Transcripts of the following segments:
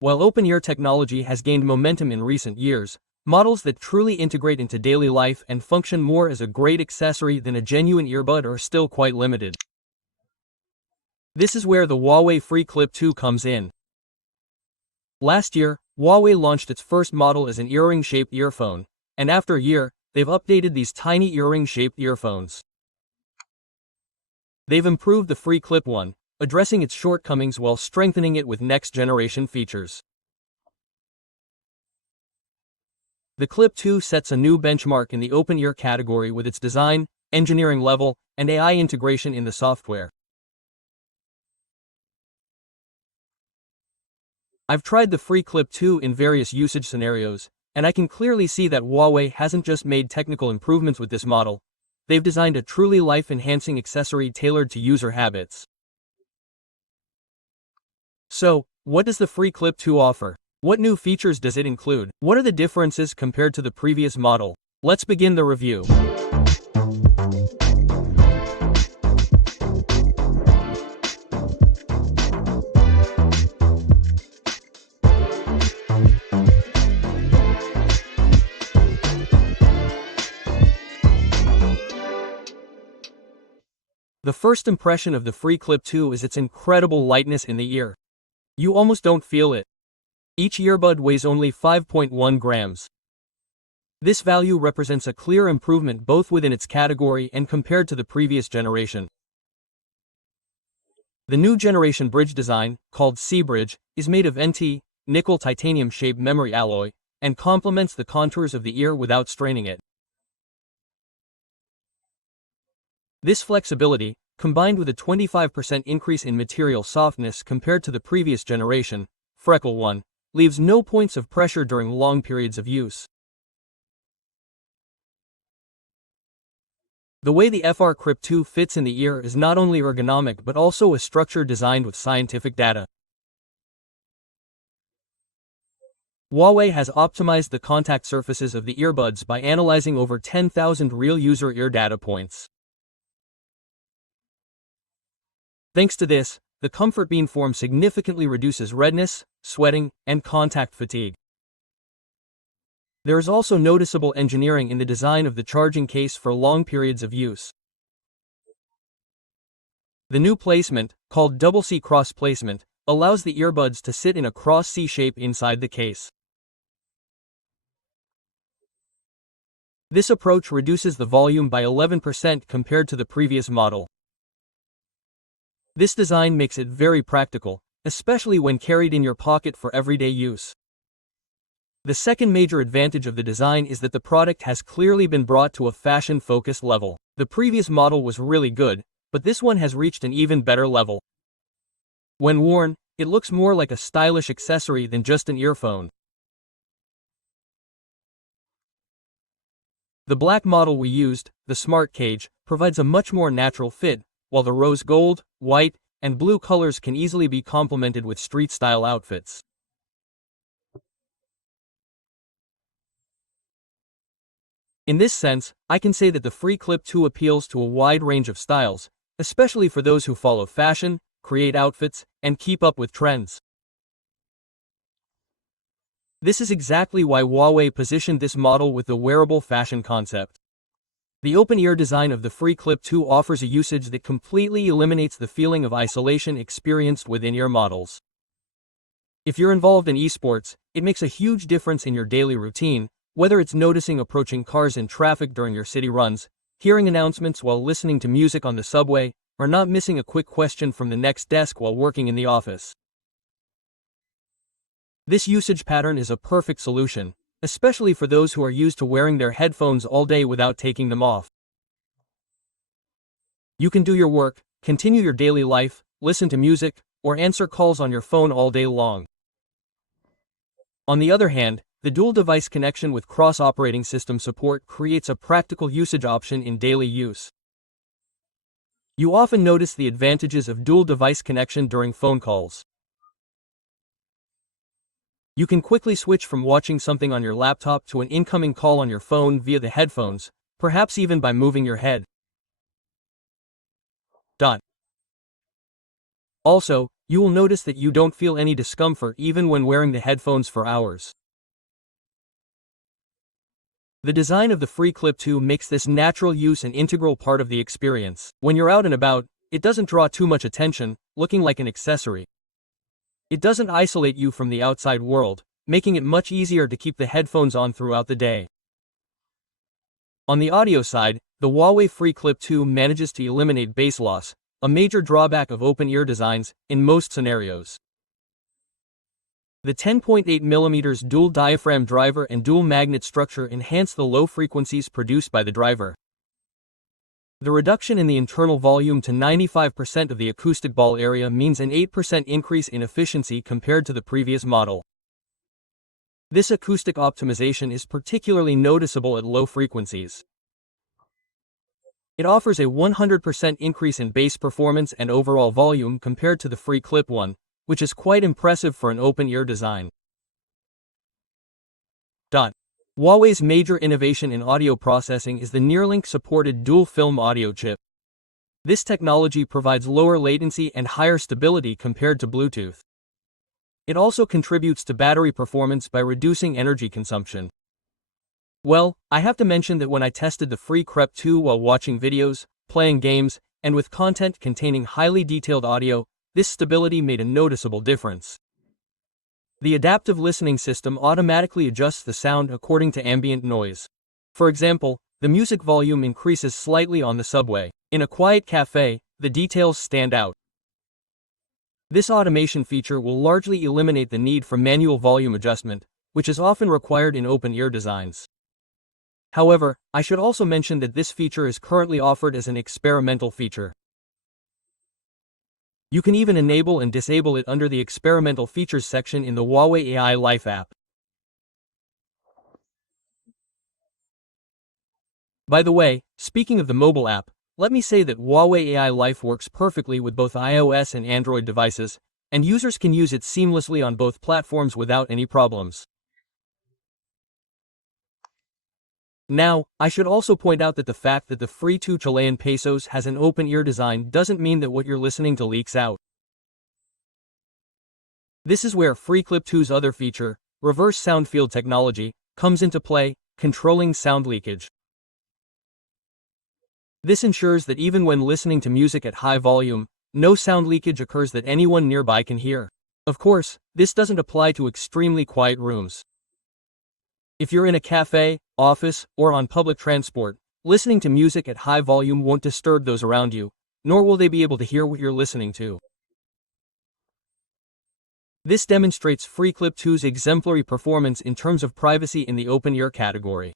While open-ear technology has gained momentum in recent years, models that truly integrate into daily life and function more as a great accessory than a genuine earbud are still quite limited. This is where the Huawei FreeClip 2 comes in. Last year, Huawei launched its first model as an earring-shaped earphone, and after a year, they've updated these tiny earring-shaped earphones. They've improved the FreeClip 1, addressing its shortcomings while strengthening it with next-generation features. The Clip 2 sets a new benchmark in the open-ear category with its design, engineering level, and AI integration in the software. I've tried the FreeClip 2 in various usage scenarios, and I can clearly see that Huawei hasn't just made technical improvements with this model, they've designed a truly life-enhancing accessory tailored to user habits. So, what does the FreeClip 2 offer? What new features does it include? What are the differences compared to the previous model? Let's begin the review. The first impression of the FreeClip 2 is its incredible lightness in the ear. You almost don't feel it. Each earbud weighs only 5.1 grams. This value represents a clear improvement both within its category and compared to the previous generation. The new generation bridge design, called C-Bridge, is made of NT, nickel titanium-shaped memory alloy, and complements the contours of the ear without straining it. This flexibility, combined with a 25% increase in material softness compared to the previous generation, Freckle 1, leaves no points of pressure during long periods of use. The way the FreeClip 2 fits in the ear is not only ergonomic but also a structure designed with scientific data. Huawei has optimized the contact surfaces of the earbuds by analyzing over 10,000 real user ear data points. Thanks to this, the comfort beamform significantly reduces redness, sweating, and contact fatigue. There is also noticeable engineering in the design of the charging case for long periods of use. The new placement, called double C cross placement, allows the earbuds to sit in a cross C shape inside the case. This approach reduces the volume by 11% compared to the previous model. This design makes it very practical, especially when carried in your pocket for everyday use. The second major advantage of the design is that the product has clearly been brought to a fashion-focused level. The previous model was really good, but this one has reached an even better level. When worn, it looks more like a stylish accessory than just an earphone. The black model we used, the Smart Cage, provides a much more natural fit, while the rose gold, white, and blue colors can easily be complemented with street-style outfits. In this sense, I can say that the FreeClip 2 appeals to a wide range of styles, especially for those who follow fashion, create outfits, and keep up with trends. This is exactly why Huawei positioned this model with the wearable fashion concept. The open-ear design of the FreeClip 2 offers a usage that completely eliminates the feeling of isolation experienced with in-ear models. If you're involved in esports, it makes a huge difference in your daily routine, whether it's noticing approaching cars in traffic during your city runs, hearing announcements while listening to music on the subway, or not missing a quick question from the next desk while working in the office. This usage pattern is a perfect solution, especially for those who are used to wearing their headphones all day without taking them off. You can do your work, continue your daily life, listen to music, or answer calls on your phone all day long. On the other hand, the dual-device connection with cross-operating system support creates a practical usage option in daily use. You often notice the advantages of dual-device connection during phone calls. You can quickly switch from watching something on your laptop to an incoming call on your phone via the headphones, perhaps even by moving your head. Also, You will notice that you don't feel any discomfort even when wearing the headphones for hours. The design of the FreeClip 2 makes this natural use an integral part of the experience. When you're out and about, it doesn't draw too much attention, looking like an accessory. It doesn't isolate you from the outside world, making it much easier to keep the headphones on throughout the day. On the audio side, the Huawei FreeClip 2 manages to eliminate bass loss, a major drawback of open-ear designs, in most scenarios. The 10.8mm dual-diaphragm driver and dual-magnet structure enhance the low frequencies produced by the driver. The reduction in the internal volume to 95% of the acoustic ball area means an 8% increase in efficiency compared to the previous model. This acoustic optimization is particularly noticeable at low frequencies. It offers a 100% increase in bass performance and overall volume compared to the FreeClip 1, which is quite impressive for an open-ear design. Huawei's major innovation in audio processing is the NearLink-supported dual-film audio chip. This technology provides lower latency and higher stability compared to Bluetooth. It also contributes to battery performance by reducing energy consumption. Well, I have to mention that when I tested the FreeClip 2 while watching videos, playing games, and with content containing highly detailed audio, this stability made a noticeable difference. The adaptive listening system automatically adjusts the sound according to ambient noise. For example, the music volume increases slightly on the subway. In a quiet cafe, the details stand out. This automation feature will largely eliminate the need for manual volume adjustment, which is often required in open-ear designs. However, I should also mention that this feature is currently offered as an experimental feature. You can even enable and disable it under the experimental features section in the Huawei AI Life app. By the way, speaking of the mobile app, let me say that Huawei AI Life works perfectly with both iOS and Android devices, and users can use it seamlessly on both platforms without any problems. Now, I should also point out that the fact that the Free 2 Chilean pesos has an open-ear design doesn't mean that what you're listening to leaks out. This is where FreeClip 2's other feature, reverse sound field technology, comes into play, controlling sound leakage. This ensures that even when listening to music at high volume, no sound leakage occurs that anyone nearby can hear. Of course, this doesn't apply to extremely quiet rooms. If you're in a cafe, office, or on public transport, listening to music at high volume won't disturb those around you, nor will they be able to hear what you're listening to. This demonstrates FreeClip 2's exemplary performance in terms of privacy in the open-ear category.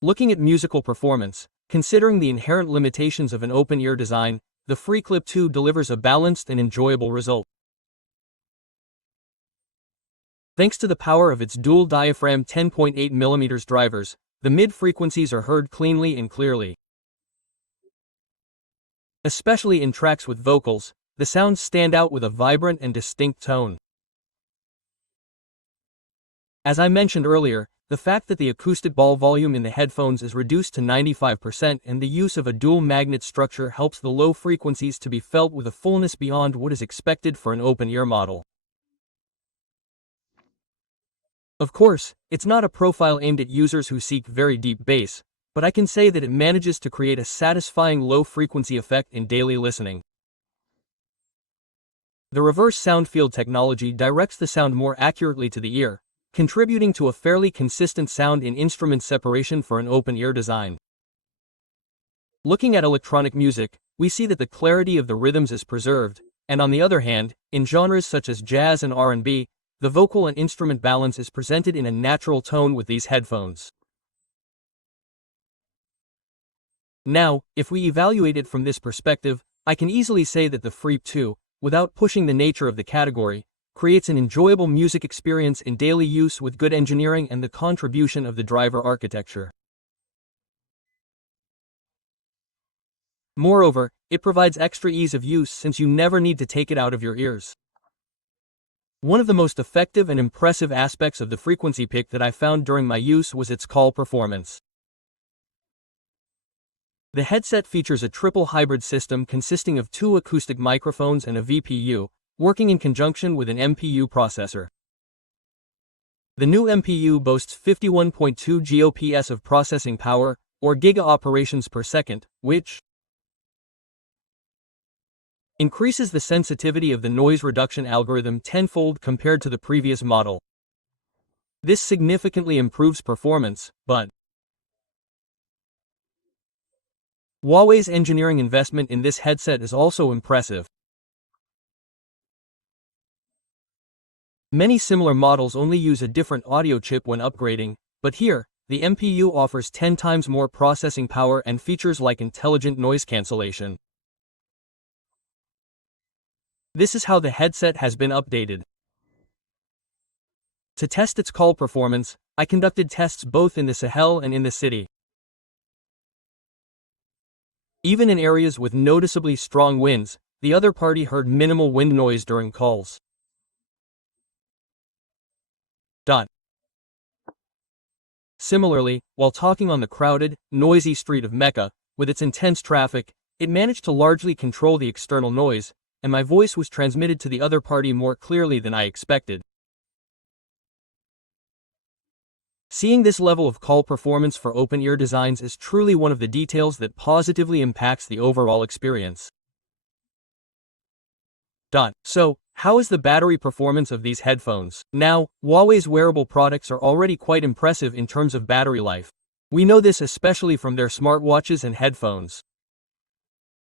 Looking at musical performance, considering the inherent limitations of an open-ear design, the FreeClip 2 delivers a balanced and enjoyable result. Thanks to the power of its dual-diaphragm 10.8mm drivers, the mid-frequencies are heard cleanly and clearly. Especially in tracks with vocals, the sounds stand out with a vibrant and distinct tone. As I mentioned earlier, the fact that the acoustic ball volume in the headphones is reduced to 95% and the use of a dual magnet structure helps the low frequencies to be felt with a fullness beyond what is expected for an open-ear model. Of course, it's not a profile aimed at users who seek very deep bass, but I can say that it manages to create a satisfying low-frequency effect in daily listening. The reverse sound field technology directs the sound more accurately to the ear, contributing to a fairly consistent sound in instrument separation for an open-ear design. Looking at electronic music, we see that the clarity of the rhythms is preserved, and on the other hand, in genres such as jazz and R&B, the vocal and instrument balance is presented in a natural tone with these headphones. Now, if we evaluate it from this perspective, I can easily say that the Free 2, without pushing the nature of the category, creates an enjoyable music experience in daily use with good engineering and the contribution of the driver architecture. Moreover, it provides extra ease of use since you never need to take it out of your ears. One of the most effective and impressive aspects of the frequency pick that I found during my use was its call performance. The headset features a triple hybrid system consisting of two acoustic microphones and a VPU, working in conjunction with an MPU processor. The new MPU boasts 51.2 GOPS of processing power, or giga operations per second, which increases the sensitivity of the noise reduction algorithm tenfold compared to the previous model. This significantly improves performance, but Huawei's engineering investment in this headset is also impressive. Many similar models only use a different audio chip when upgrading, but here, the MPU offers 10 times more processing power and features like intelligent noise cancellation. This is how the headset has been updated. To test its call performance, I conducted tests both in the Sahel and in the city. Even in areas with noticeably strong winds, the other party heard minimal wind noise during calls. Similarly, while talking on the crowded, noisy street of Mecca, with its intense traffic, it managed to largely control the external noise, and my voice was transmitted to the other party more clearly than I expected. Seeing this level of call performance for open-ear designs is truly one of the details that positively impacts the overall experience. So, how is the battery performance of these headphones? Now, Huawei's wearable products are already quite impressive in terms of battery life. We know this especially from their smartwatches and headphones.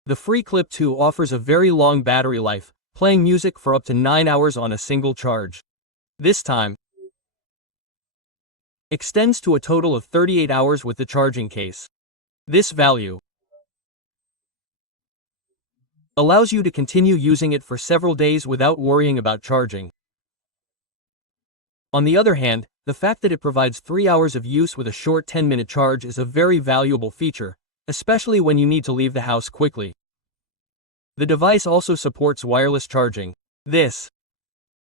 The FreeClip 2 offers a very long battery life, playing music for up to 9 hours on a single charge. This time extends to a total of 38 hours with the charging case. This value allows you to continue using it for several days without worrying about charging. On the other hand, the fact that it provides 3 hours of use with a short 10-minute charge is a very valuable feature, especially when you need to leave the house quickly. The device also supports wireless charging. This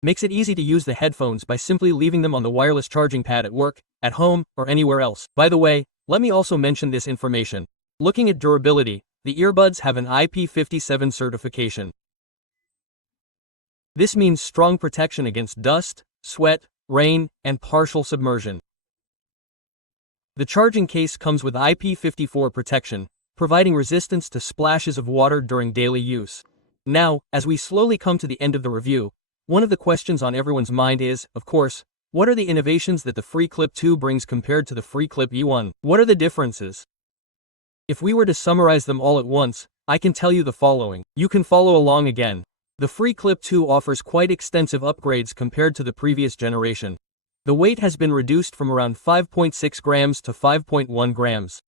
makes it easy to use the headphones by simply leaving them on the wireless charging pad at work, at home, or anywhere else. By the way, let me also mention this information. Looking at durability, the earbuds have an IP57 certification. This means strong protection against dust, sweat, rain, and partial submersion. The charging case comes with IP54 protection, providing resistance to splashes of water during daily use. Now, as we slowly come to the end of the review, one of the questions on everyone's mind is, of course, what are the innovations that the FreeClip 2 brings compared to the FreeClip E1? What are the differences? If we were to summarize them all at once, I can tell you the following. You can follow along again. The FreeClip 2 offers quite extensive upgrades compared to the previous generation. The weight has been reduced from around 5.6 grams to 5.1 grams.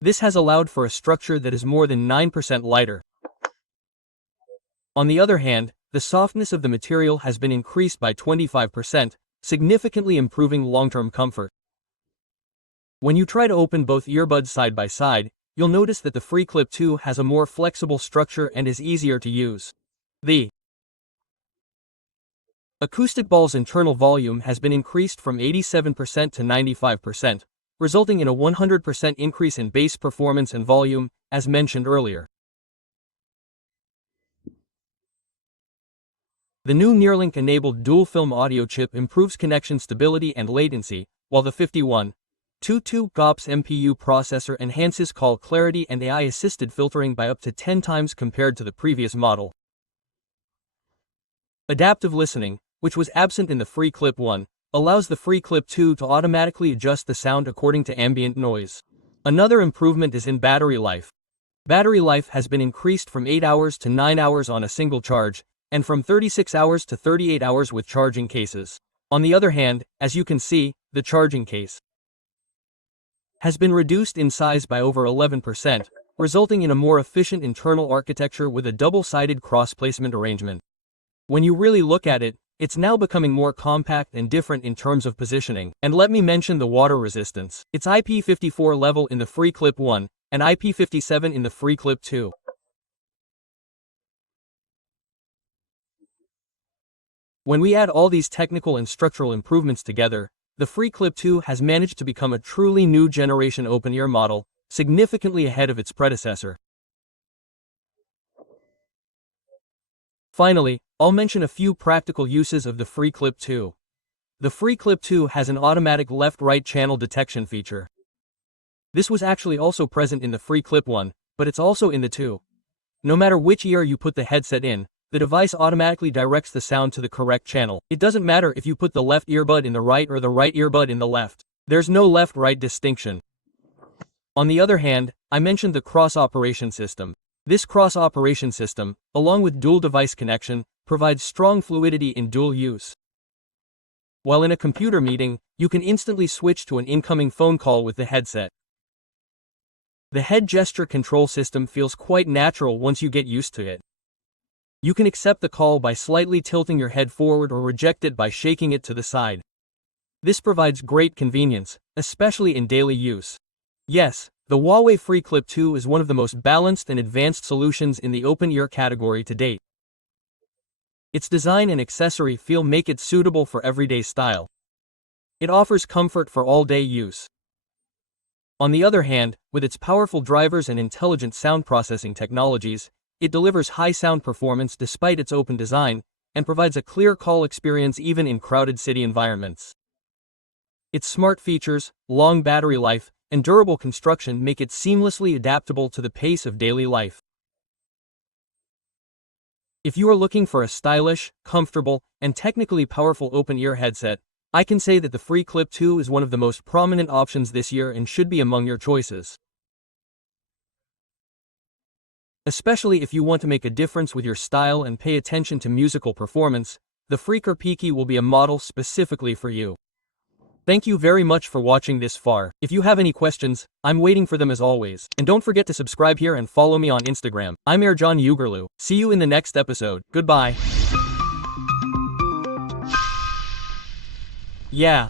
This has allowed for a structure that is more than 9% lighter. On the other hand, the softness of the material has been increased by 25%, significantly improving long-term comfort. When you try to open both earbuds side by side, you'll notice that the FreeClip 2 has a more flexible structure and is easier to use. The acoustic ball's internal volume has been increased from 87% to 95%, resulting in a 100% increase in bass performance and volume, as mentioned earlier. The new NearLink-enabled dual-film audio chip improves connection stability and latency, while the 51.22 GOPS MPU processor enhances call clarity and AI-assisted filtering by up to 10 times compared to the previous model. Adaptive listening, which was absent in the FreeClip 1, allows the FreeClip 2 to automatically adjust the sound according to ambient noise. Another improvement is in battery life. Battery life has been increased from 8 hours to 9 hours on a single charge, and from 36 hours to 38 hours with charging cases. On the other hand, as you can see, the charging case has been reduced in size by over 11%, resulting in a more efficient internal architecture with a double-sided cross-placement arrangement. When you really look at it, it's now becoming more compact and different in terms of positioning. And let me mention the water resistance. It's IP54 level in the FreeClip 1, and IP57 in the FreeClip 2. When we add all these technical and structural improvements together, the FreeClip 2 has managed to become a truly new generation open-ear model, significantly ahead of its predecessor. Finally, I'll mention a few practical uses of the FreeClip 2. The FreeClip 2 has an automatic left-right channel detection feature. This was actually also present in the FreeClip 1, but it's also in the 2. No matter which ear you put the headset in, the device automatically directs the sound to the correct channel. It doesn't matter if you put the left earbud in the right or the right earbud in the left. There's no left-right distinction. On the other hand, I mentioned the cross-operation system. This cross-operation system, along with dual device connection, provides strong fluidity in dual use. While in a computer meeting, you can instantly switch to an incoming phone call with the headset. The head gesture control system feels quite natural once you get used to it. You can accept the call by slightly tilting your head forward or reject it by shaking it to the side. This provides great convenience, especially in daily use. Yes, the Huawei FreeClip 2 is one of the most balanced and advanced solutions in the open-ear category to date. Its design and accessory feel make it suitable for everyday style. It offers comfort for all-day use. On the other hand, with its powerful drivers and intelligent sound processing technologies, it delivers high sound performance despite its open design, and provides a clear call experience even in crowded city environments. Its smart features, long battery life, and durable construction make it seamlessly adaptable to the pace of daily life. If you are looking for a stylish, comfortable, and technically powerful open-ear headset, I can say that the FreeClip 2 is one of the most prominent options this year and should be among your choices. Especially if you want to make a difference with your style and pay attention to musical performance, the FreeClip will be a model specifically for you. Thank you very much for watching this far. If you have any questions, I'm waiting for them as always. And don't forget to subscribe here and follow me on Instagram. I'm Ercan Uğurlu. See you in the next episode. Goodbye. Yeah.